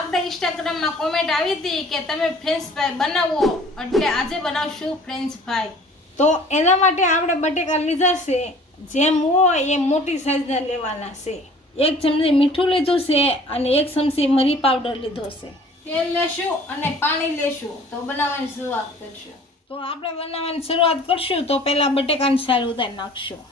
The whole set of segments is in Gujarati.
આપણે ઇન્સ્ટાગ્રામમાં કોમેન્ટ આવી હતી કે તમે ફ્રેન્ચ ફ્રાય બનાવો, એટલે આજે બનાવશું ફ્રેન્ચ ફ્રાય. તો એના માટે આપણે બટેકા લીધા છે, જેમ હોય એ મોટી સાઈઝના લેવાના છે. 1 ચમચી મીઠું લીધું છે અને 1 ચમચી મરી પાવડર લીધો છે. તેલ લેશું અને પાણી લેશું તો બનાવવાની શરૂઆત કરશું. તો આપણે બનાવવાની શરૂઆત કરશું તો પહેલાં બટેકાની છાલ ઉતારી નાખશું.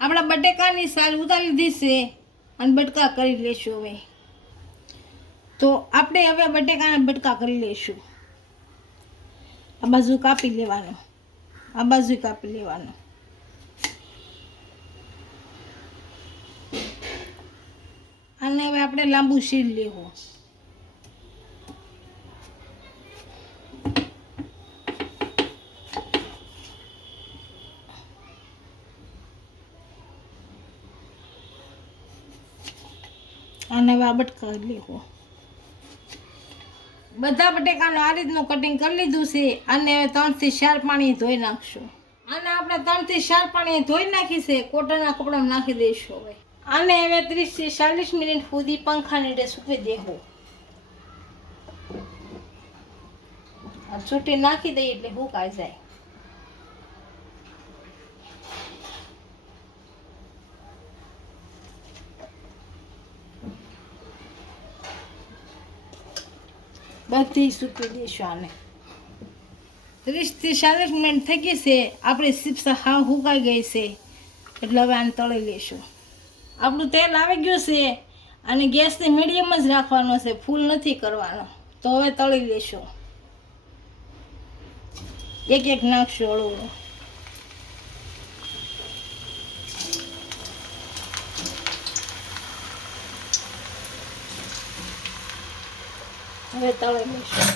આપણા બટેકાની છાલ ઉતારી લીધી છે અને બટકા કરી લેશું. હવે તો આપણે હવે બટેકાના બટકા કરી લેશું. આ બાજુ કાપી લેવાનું, આ બાજુ કાપી લેવાનું. અને હવે આપણે લાંબુ શીર લેવું. અને હવે આ બટકા લેવું. બધા બટેકાનું આ રીતનું કટિંગ કરી લીધું છે. અને હવે 3 થી 4 પાણી ધોઈ નાખશું. અને આપણે 3 થી 4 પાણી ધોઈ નાખી છે, કોટનના કપડામાં નાખી દઈશું. હવે અને હવે 30 થી 40 મિનિટ સુધી પંખા નીચે સૂકવી દેવું. છૂટી નાખી દઈએ એટલે સુકાઈ જાય. બધી સૂકવી દઈશું. આને 30 થી 40 મિનિટ થઈ ગઈ છે. આપણી ચિપ્સ હાવ સુકાઈ ગઈ છે, એટલે હવે આને તળી લઈશું. આપણું તેલ આવી ગયું છે અને ગેસને મીડિયમ જ રાખવાનો છે, ફૂલ નથી કરવાનો. તો હવે તળી લઈશું. એક એક નાખશું હળવું. હવે તળી લઈશું.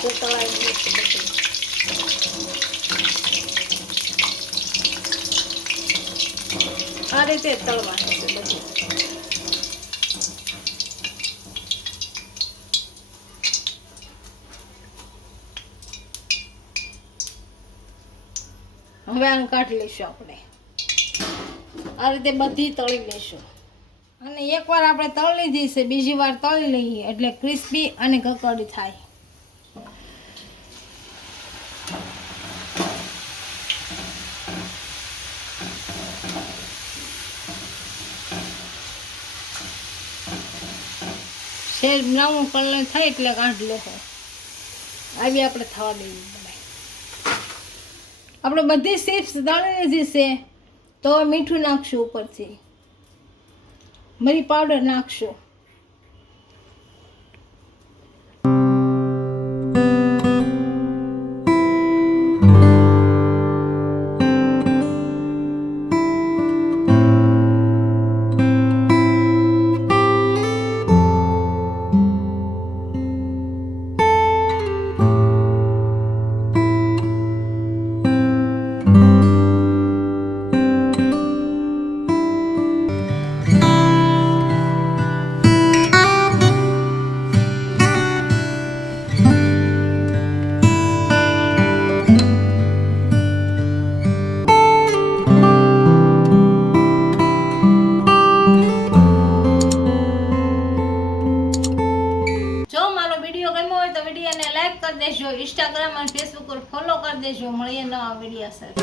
તો તળાઈ લઈશું બધું. આ રીતે તળવાનું છે બધું. હવે આને કાઢી લઈશું. આપણે આ રીતે બધી તળી લઈશું. અને એકવાર આપણે તળી લીધી છે, બીજી વાર તળી લઈએ એટલે ક્રિસ્પી અને કકડી થાય. શેર બ્રાઉન કલર થાય એટલે કાઢી લેવું. આવી આપણે થવા દેવી પડે. આપણે બધી ચિપ્સ તળી લીધી છે, તો મીઠું નાખશું ઉપરથી, મરી પાવડર નાખશું. લાઈક કરી દેજો, ઇન્સ્ટાગ્રામ અને ફેસબુક પર ફોલો કરી દેજો. મળીએ નવા વિડીયો સાથે.